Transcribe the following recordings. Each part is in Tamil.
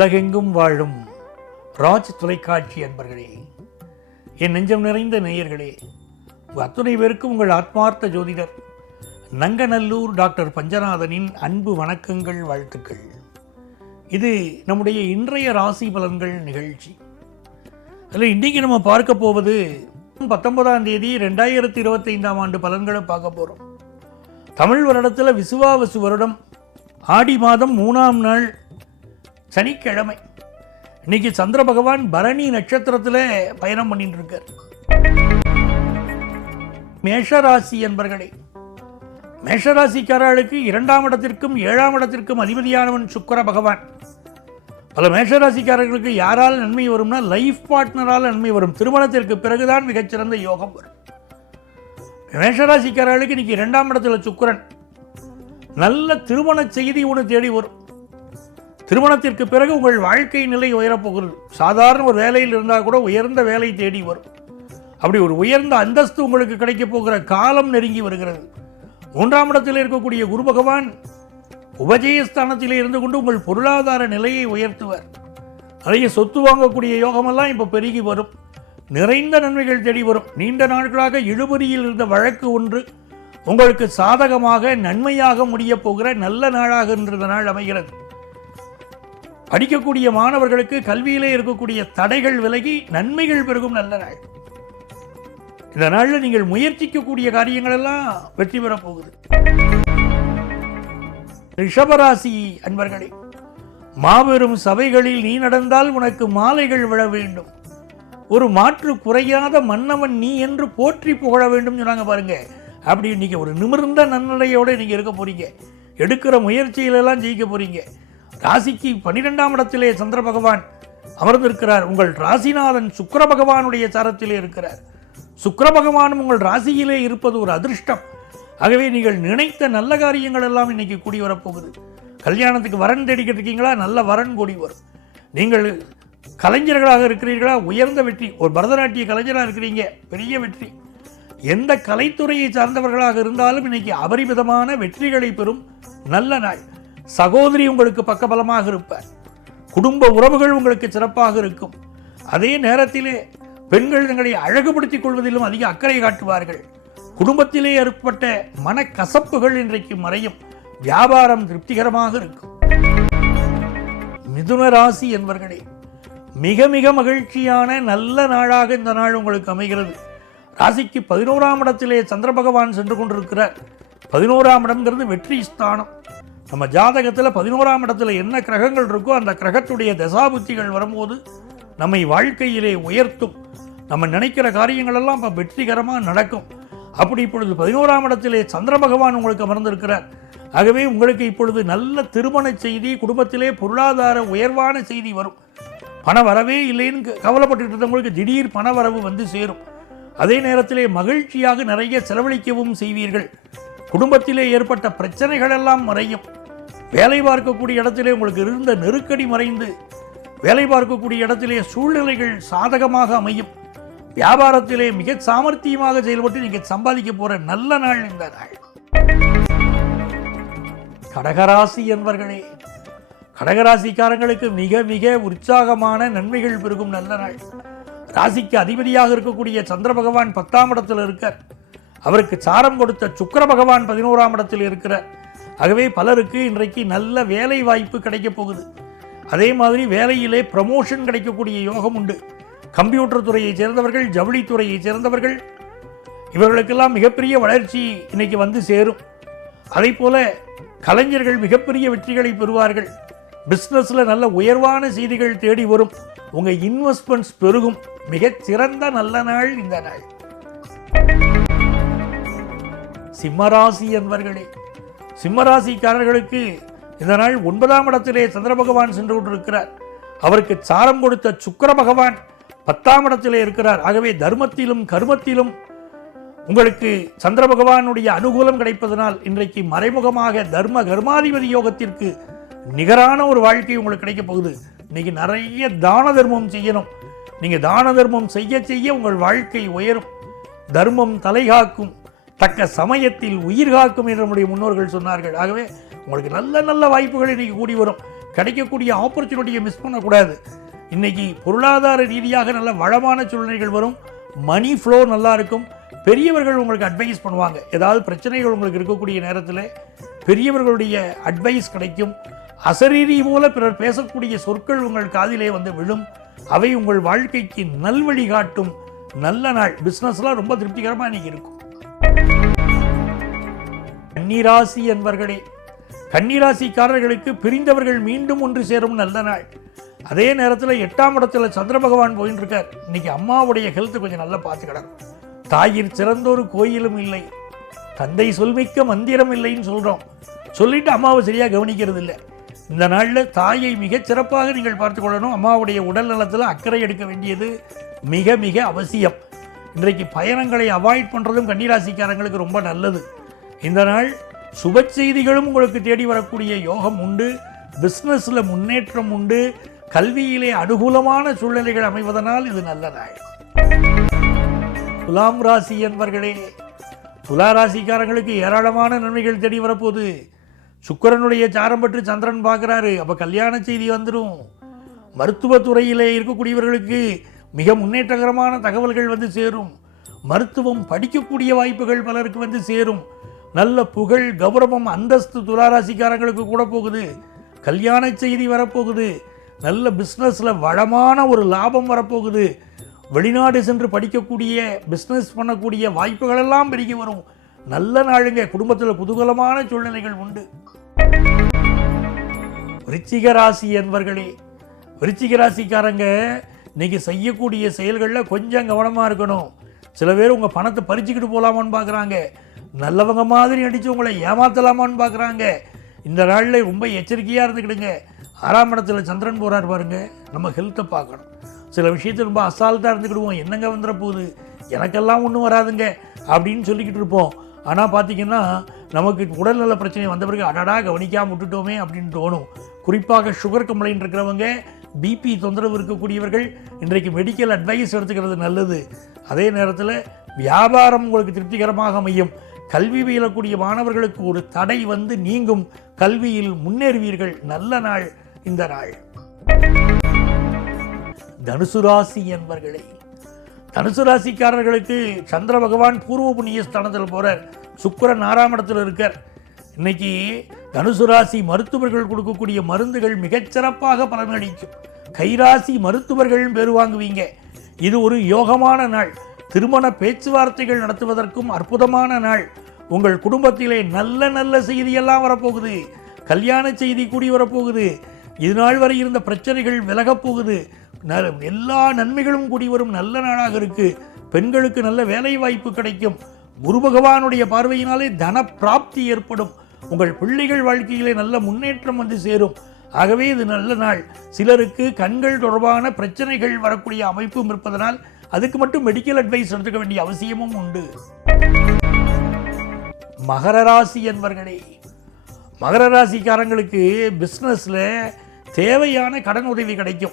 உலகெங்கும் வாழும் ராஜ் தொலைக்காட்சி அன்பர்களே என் நெஞ்சம் நிறைந்த நேயர்களே அத்துணை பேருக்கும் உங்கள் ஆத்மார்த்த ஜோதிடர் நங்கநல்லூர் டாக்டர் பஞ்சநாதனின் அன்பு வணக்கங்கள் வாழ்த்துக்கள். இது நம்முடைய இன்றைய ராசி பலன்கள் நிகழ்ச்சி. அதில் இன்றைக்கு நம்ம பார்க்க போவது பத்தொன்பதாம் தேதி ரெண்டாயிரத்தி இருபத்தைந்தாம் ஆண்டு பலன்களை பார்க்க போகிறோம் தமிழ் வருடத்தில் விசுவாவசு வருடம். ஆடி மாதம் மூணாம் நாள் சனிக்கிழமை. இன்னைக்கு சந்திர பகவான் பரணி நட்சத்திரத்தில் பயணம் பண்ணிட்டு இருக்கார் மேஷராசி என்பர்களே மேஷராசிக்காரர்களுக்கு இரண்டாம் இடத்திற்கும் ஏழாம் இடத்திற்கும் அதிபதியானவன் சுக்கர பகவான். பல மேஷராசிக்காரர்களுக்கு யாரால் நன்மை வரும்னா லைஃப் பார்ட்னரால் நன்மை வரும். திருமணத்திற்கு பிறகுதான் மிகச்சிறந்த யோகம் வரும். மேஷராசிக்காரர்களுக்கு இன்னைக்கு இரண்டாம் இடத்துல சுக்கரன். நல்ல திருமண செய்தி ஒன்று தேடி வரும். திருமணத்திற்கு பிறகு உங்கள் வாழ்க்கை நிலை உயரப்போகிறது. சாதாரண ஒரு வேலையில் இருந்தால் கூட உயர்ந்த வேலை தேடி வரும். அப்படி ஒரு உயர்ந்த அந்தஸ்து உங்களுக்கு கிடைக்கப் போகிற காலம் நெருங்கி வருகிறது. மூன்றாம் இடத்தில் இருக்கக்கூடிய குரு பகவான் உபஜயஸ்தானத்திலே இருந்து கொண்டு உங்கள் பொருளாதார நிலையை உயர்த்துவார். நிறைய சொத்து வாங்கக்கூடிய யோகமெல்லாம் இப்போ பெருகி வரும். நிறைந்த நன்மைகள் தேடி வரும். நீண்ட நாட்களாக இழுபறியில் இருந்த வழக்கு ஒன்று உங்களுக்கு சாதகமாக நன்மையாக முடியப் போகிற நல்ல நாளாக இன்றைய நாள் அமைகிறது. படிக்கக்கூடிய மாணவர்களுக்கு கல்வியிலே இருக்கக்கூடிய தடைகள் விலகி நன்மைகள் பெருகும் நல்ல நாள். இந்த நாளில் நீங்கள் முயற்சிக்கக்கூடிய காரியங்கள் எல்லாம் வெற்றி பெறப் போகுது. ரிஷபராசி அன்பர்களே மாபெரும் சபைகளில் நீ நடந்தால் உனக்கு மாலைகள் விழ வேண்டும். ஒரு மாற்று குறையாத மன்னவன் நீ என்று போற்றி புகழ வேண்டும் சொன்னாங்க பாருங்க. அப்படி இன்னைக்கு ஒரு நிமிர்ந்த நன்னடையோடு நீங்க இருக்க போறீங்க. எடுக்கிற முயற்சியிலெல்லாம் ஜெயிக்க போறீங்க. ராசிக்கு பன்னிரெண்டாம் இடத்திலே சந்திர பகவான் அமர்ந்திருக்கிறார். உங்கள் ராசிநாதன் சுக்கர பகவானுடைய சாரத்திலே இருக்கிறார். சுக்கர பகவானும் உங்கள் ராசியிலே இருப்பது ஒரு அதிர்ஷ்டம். ஆகவே நீங்கள் நினைத்த நல்ல காரியங்கள் எல்லாம் இன்னைக்கு கூடி வரப்போகுது. கல்யாணத்துக்கு வரன் தேடிக்கிட்டு இருக்கீங்களா? நல்ல வரன் கூடி வரும். நீங்கள் கலைஞர்களாக இருக்கிறீர்களா? உயர்ந்த வெற்றி. ஒரு பரதநாட்டிய கலைஞராக இருக்கிறீங்க. பெரிய வெற்றி. எந்த கலைத்துறையை சார்ந்தவர்களாக இருந்தாலும் இன்னைக்கு அபரிமிதமான வெற்றிகளை பெறும் நல்ல நாள். சகோதரி உங்களுக்கு பக்கபலமாக இருப்பார். குடும்ப உறவுகள் உங்களுக்கு சிறப்பாக இருக்கும். அதே நேரத்திலே பெண்கள் தங்களை அழகுபடுத்திக் கொள்வதிலும் அதிக அக்கறை காட்டுவார்கள். குடும்பத்திலே ஏற்பட்ட மனக்கசப்புகள் இன்றைக்கு மறையும். வியாபாரம் திருப்திகரமாக இருக்கும். மிதுன ராசி என்பவர்களே மிக மிக மகிழ்ச்சியான நல்ல நாளாக இந்த நாள் உங்களுக்கு அமைகிறது. ராசிக்கு பதினோராம் இடத்திலே சந்திர பகவான் சென்று கொண்டிருக்கிறார். பதினோராம் இடம்ங்கிறது வெற்றி ஸ்தானம். நம்ம ஜாதகத்தில் பதினோராம் இடத்துல என்ன கிரகங்கள் இருக்கோ அந்த கிரகத்துடைய தசாபுத்திகள் வரும்போது நம்மை வாழ்க்கையிலே உயர்த்தும். நம்ம நினைக்கிற காரியங்களெல்லாம் இப்போ வெற்றிகரமாக நடக்கும். அப்படி இப்பொழுது பதினோராம் இடத்திலே சந்திர பகவான் உங்களுக்கு அமர்ந்திருக்கிறார். ஆகவே உங்களுக்கு இப்பொழுது நல்ல திருமண செய்தி குடும்பத்திலே பொருளாதார உயர்வான செய்தி வரும். பண வரவே இல்லைன்னு கவலைப்பட்டுட்டு இருந்தவங்களுக்கு திடீர் பண வரவு வந்து சேரும். அதே நேரத்திலே மகிழ்ச்சியாக நிறைய செலவழிக்கவும் செய்வீர்கள். குடும்பத்திலே ஏற்பட்ட பிரச்சனைகள் எல்லாம் மறையும். வேலை பார்க்கக்கூடிய இடத்திலே உங்களுக்கு இருந்த நெருக்கடி மறைந்து வேலை பார்க்கக்கூடிய இடத்திலே சூழ்நிலைகள் சாதகமாக அமையும். வியாபாரத்திலே மிக சாமர்த்தியமாக செயல்பட்டு நீங்கள் சம்பாதிக்க போற நல்ல நாள் இந்த நாள். கடகராசி என்பர்களே கடகராசிக்காரங்களுக்கு மிக மிக உற்சாகமான நன்மைகள் பெருகும் நல்ல நாள். ராசிக்கு அதிபதியாக இருக்கக்கூடிய சந்திர பகவான் பத்தாம் இடத்தில் இருக்கார். அவருக்கு சாரம் கொடுத்த சுக்கர பகவான் பதினோராம் இடத்தில் இருக்கிறார். ஆகவே பலருக்கு இன்றைக்கு நல்ல வேலை வாய்ப்பு கிடைக்கப் போகுது. அதே மாதிரி வேலையிலே ப்ரமோஷன் கிடைக்கக்கூடிய யோகம் உண்டு. கம்ப்யூட்டர் துறையை சேர்ந்தவர்கள் ஜவுளித்துறையை சேர்ந்தவர்கள் இவர்களுக்கெல்லாம் மிகப்பெரிய வளர்ச்சி இன்னைக்கு வந்து சேரும். அதே போல கலைஞர்கள் மிகப்பெரிய வெற்றிகளை பெறுவார்கள். பிஸ்னஸில் நல்ல உயர்வான செய்திகள் தேடி வரும். உங்கள் இன்வெஸ்ட்மெண்ட்ஸ் பெருகும். மிகச் சிறந்த நல்ல நாள் இந்த நாள். சிம்மராசி என்பர்களே சிம்மராசிக்காரர்களுக்கு இதனால் ஒன்பதாம் இடத்திலே சந்திர பகவான் சென்று கொண்டிருக்கிறார். அவருக்கு சாரம் கொடுத்த சுக்கர பகவான் பத்தாம் இடத்திலே இருக்கிறார். ஆகவே தர்மத்திலும் கர்மத்திலும் உங்களுக்கு சந்திர பகவானுடைய அனுகூலம் கிடைப்பதனால் இன்றைக்கு மறைமுகமாக தர்ம கர்மாதிபதி யோகத்திற்கு நிகரான ஒரு வாழ்க்கை உங்களுக்கு கிடைக்க போகுது. இன்னைக்கு நிறைய தான தர்மம் செய்யணும். நீங்கள் தான தர்மம் செய்ய செய்ய உங்கள் வாழ்க்கை உயரும். தர்மம் தலைகாக்கும். தக்க சமயத்தில் உயிர் காக்கும் என்று நம்முடைய முன்னோர்கள் சொன்னார்கள். ஆகவே உங்களுக்கு நல்ல நல்ல வாய்ப்புகள் இன்றைக்கி கூடி வரும். கிடைக்கக்கூடிய ஆப்பர்ச்சுனிட்டியை மிஸ் பண்ணக்கூடாது. இன்றைக்கி பொருளாதார ரீதியாக நல்ல வளமான சூழ்நிலைகள் வரும். மணி ஃப்ளோ நல்லா இருக்கும். பெரியவர்கள் உங்களுக்கு அட்வைஸ் பண்ணுவாங்க. ஏதாவது பிரச்சனைகள் உங்களுக்கு இருக்கக்கூடிய நேரத்தில் பெரியவர்களுடைய அட்வைஸ் கிடைக்கும். அசரீரி போல பிறர் பேசக்கூடிய சொற்கள் உங்கள் காதிலே வந்து விழும். அவை உங்கள் வாழ்க்கைக்கு நல்வழி காட்டும். நல்ல நாள். பிஸ்னஸ்லாம் ரொம்ப திருப்திகரமாக இன்றைக்கி இருக்கும். கன்னிராசி என்பர்களே கன்னிராசிக்காரர்களுக்கு பிரிந்தவர்கள் மீண்டும் ஒன்று சேரும் நல்ல நாள். அதே நேரத்தில் எட்டாம் இடத்துல சந்திர பகவான் போயின்னு இருக்கார் இன்னைக்கு அம்மாவுடைய ஹெல்த் கொஞ்சம் நல்லா பார்த்துக்கிடணும் தாயிற் சிறந்தொரு கோயிலும் இல்லை. தந்தை சொல்மிக்க மந்திரம் இல்லைன்னு சொல்கிறோம் சொல்லிட்டு அம்மாவை சரியாக கவனிக்கிறது இல்லை இந்த நாளில் தாயை மிகச் சிறப்பாக நீங்கள் பார்த்துக்கொள்ளணும் அம்மாவுடைய உடல் நலத்தில் அக்கறை எடுக்க வேண்டியது மிக மிக அவசியம். இன்றைக்கு பயணங்களை அவாய்ட் பண்ணுறதும் கன்னிராசிக்காரங்களுக்கு ரொம்ப நல்லது. இந்த நாள் சுப செய்திகளும் உங்களுக்கு தேடி வரக்கூடிய யோகம் உண்டு. பிஸ்னஸில் முன்னேற்றம் உண்டு. கல்வியிலே அனுகூலமான சூழ்நிலைகள் அமைவதனால் இது நல்ல நாள். துலாம் ராசி என்பர்களே துலா ராசிக்காரங்களுக்கு ஏராளமான நன்மைகள் தேடி வரப்போகுது. சுக்கிரனுடைய சாரம் பற்றி சந்திரன் பார்க்குறாரு. அப்போ கல்யாண செய்தி வந்துடும் மருத்துவத்துறையிலே இருக்கக்கூடியவர்களுக்கு மிக முன்னேற்றகரமான தகவல்கள் வந்து சேரும். மருத்துவம் படிக்கக்கூடிய வாய்ப்புகள் பலருக்கு வந்து சேரும். நல்ல புகழ் கௌரவம் அந்தஸ்து துளாராசிக்காரங்களுக்கு கூட போகுது. கல்யாண செய்தி வரப்போகுது. நல்ல பிஸ்னஸில் வளமான ஒரு லாபம் வரப்போகுது. வெளிநாடு சென்று படிக்கக்கூடிய பிஸ்னஸ் பண்ணக்கூடிய வாய்ப்புகளெல்லாம் பெருகி வரும். நல்ல நாளுங்க. குடும்பத்தில் குதூகலமான சூழ்நிலைகள் உண்டு. விருச்சிக ராசி என்பர்களே விருச்சிக ராசிக்காரங்க இன்றைக்கி செய்யக்கூடிய செயல்களில் கொஞ்சம் கவனமாக இருக்கணும். சில பேர் உங்கள் பணத்தை பறிச்சுக்கிட்டு போகலாமான்னு பார்க்குறாங்க நல்லவங்க மாதிரி நடித்து உங்களை ஏமாற்றலாமான்னு பார்க்குறாங்க இந்த நாளில் ரொம்ப எச்சரிக்கையாக இருந்துக்கிடுங்க. ஆறாம் இடத்துல சந்திரன் போகிறார் பாருங்க. நம்ம ஹெல்த்தை பார்க்கணும். சில விஷயத்தில் ரொம்ப அசால்ட்டாக இருந்துக்கிடுவோம். என்னங்க வந்துட போகுது? எனக்கெல்லாம் ஒன்றும் வராதுங்க. அப்படின்னு சொல்லிக்கிட்டு இருப்போம். ஆனால் பார்த்திங்கன்னா நமக்கு உடல்நல பிரச்சனை வந்த பிறகு அடடா கவனிக்காமல் விட்டுட்டோமே அப்படின்னு தோணும். குறிப்பாக சுகர் கம்ப்ளைண்ட் இருக்கிறவங்க பிபி தொந்தரவு இருக்கக்கூடியவர்கள் இன்றைக்கு மெடிக்கல் அட்வைஸ் எடுத்துக்கிறது நல்லது. அதே நேரத்தில் வியாபாரம் உங்களுக்கு திருப்திகரமாக அமையும். கல்வி பயிலக்கூடிய மாணவர்களுக்கு ஒரு தடை வந்து நீங்கும். கல்வியில் முன்னேறுவீர்கள். நல்ல நாள். இந்த நாள். தனுசு ராசி என்பர்களே தனுசு ராசிக்காரர்களுக்கு சந்திர பகவான் பூர்வ புண்ணிய ஸ்தானத்தில் போகிறார் சுக்கரன் ஆறாம் இடத்தில் இருக்கார். இன்னைக்கு தனுசு ராசி மருத்துவர்கள் கொடுக்கக்கூடிய மருந்துகள் மிகச்சிறப்பாக பலனளிக்கும் கைராசி மருத்துவர்கள் பேர் வாங்குவீங்க. இது ஒரு யோகமான நாள். திருமண பேச்சுவார்த்தைகள் நடத்துவதற்கும் அற்புதமான நாள். உங்கள் குடும்பத்திலே நல்ல நல்ல செய்தியெல்லாம் வரப்போகுது. கல்யாண செய்தி கூடி வரப்போகுது. இது நாள் வரை இருந்த பிரச்சனைகள் விலகப் போகுது. ந- எல்லா நன்மைகளும் கூடி வரும் நல்ல நாளாக இருக்கு. பெண்களுக்கு நல்ல வேலை வாய்ப்பு கிடைக்கும். குரு பகவானுடைய பார்வையினாலே தன பிராப்தி ஏற்படும். உங்கள் பிள்ளைகள் வாழ்க்கையிலே நல்ல முன்னேற்றம் வந்து சேரும். ஆகவே இது நல்ல நாள். சிலருக்கு கண்கள் தொடர்பான பிரச்சனைகள் வரக்கூடிய அமைப்பும் இருப்பதனால் அதுக்கு மட்டும் மெடிக்கல் அட்வைஸ் எடுத்துக்க வேண்டிய அவசியமும் உண்டு. மகர ராசி என்பர்களே மகர ராசிக்காரங்களுக்கு பிஸ்னஸில் தேவையான கடன் உதவி கிடைக்கும்.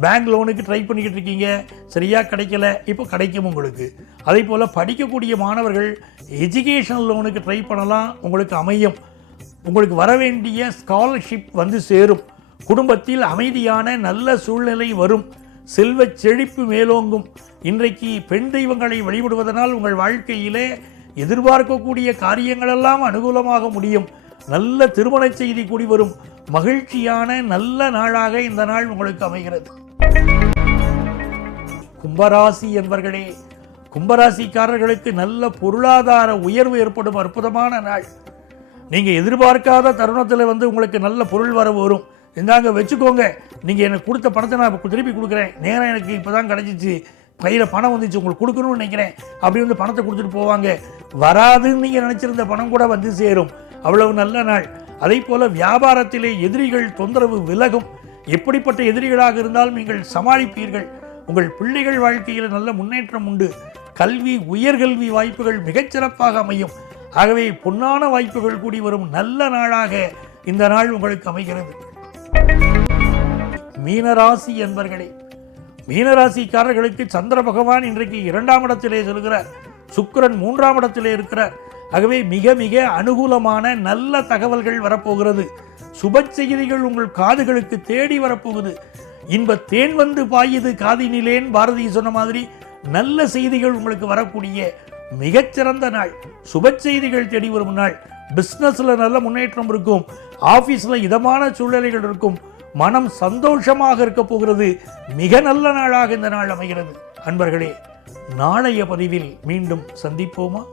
பேங்க் லோனுக்கு ட்ரை பண்ணிக்கிட்டு இருக்கீங்க. சரியாக கிடைக்கல. இப்போ கிடைக்கும் உங்களுக்கு. அதே போல் படிக்கக்கூடிய மாணவர்கள் எஜுகேஷனல் லோனுக்கு ட்ரை பண்ணலாம். உங்களுக்கு அமையும். உங்களுக்கு வர வேண்டிய ஸ்காலர்ஷிப் வந்து சேரும். குடும்பத்தில் அமைதியான நல்ல சூழ்நிலை வரும். செல்வ செழிப்பு மேலோங்கும். இன்றைக்கு பெண் தெய்வங்களை வழிபடுவதனால் உங்கள் வாழ்க்கையிலே எதிர்பார்க்கக்கூடிய காரியங்களெல்லாம் அனுகூலமாக முடியும். நல்ல திருமண செய்தி கூடி வரும். மகிழ்ச்சியான நல்ல நாளாக இந்த நாள் உங்களுக்கு அமைகிறது. கும்பராசி என்பர்களே கும்பராசிக்காரர்களுக்கு நல்ல பொருளாதார உயர்வு ஏற்படும் அற்புதமான நாள். நீங்கள் எதிர்பார்க்காத தருணத்தில் வந்து உங்களுக்கு நல்ல பொருள் வரவு வரும். இந்தாங்க வச்சுக்கோங்க. நீங்கள் எனக்கு கொடுத்த பணத்தை நான் இப்போ திருப்பி கொடுக்குறேன். நேரம் எனக்கு இப்போ தான் கிடச்சிச்சு. கையில் பணம் வந்துச்சு உங்களுக்கு கொடுக்கணும்னு நினைக்கிறேன். அப்படி வந்து பணத்தை கொடுத்துட்டு போவாங்க. வராதுன்னு நீங்கள் நினச்சிருந்த பணம் கூட வந்து சேரும். அவ்வளவு நல்ல நாள். அதே போல் வியாபாரத்திலே எதிரிகள் தொந்தரவு விலகும். எப்படிப்பட்ட எதிரிகளாக இருந்தாலும் நீங்கள் சமாளிப்பீர்கள். உங்கள் பிள்ளைகள் வாழ்க்கையில் நல்ல முன்னேற்றம் உண்டு. கல்வி உயர்கல்வி வாய்ப்புகள் மிகச்சிறப்பாக அமையும். ஆகவே பொன்னான வாய்ப்புகள் கூடி வரும் நல்ல நாளாக இந்த நாள் உங்களுக்கு அமைகிறது. மீனராசி என்பர்களே மீனராசிக்காரர்களுக்கு சந்திர பகவான் இன்றைக்கு இரண்டாம் இடத்திலே செல்கிறார் சுக்கரன் மூன்றாம் இடத்திலே இருக்கிறார். ஆகவே மிக மிக அனுகூலமான நல்ல தகவல்கள் வரப்போகிறது. சுப செய்திகள் உங்கள் காதுகளுக்கு தேடி வரப்போகுது. இன்ப தேன் வந்து பாயுது காதினிலேன் பாரதி சொன்ன மாதிரி நல்ல செய்திகள் உங்களுக்கு வரக்கூடிய மிகச்சிறந்த நாள். சுப செய்திகள் தேடி வரும் நாள். பிஸ்னஸில் நல்ல முன்னேற்றம் இருக்கும். ஆபீஸ்ல இதமான சூழ்நிலைகள் இருக்கும். மனம் சந்தோஷமாக இருக்க போகிறது. மிக நல்ல நாளாக இந்த நாள் அமைகிறது. அன்பர்களே நாளைய பதிவில் மீண்டும் சந்திப்போமா?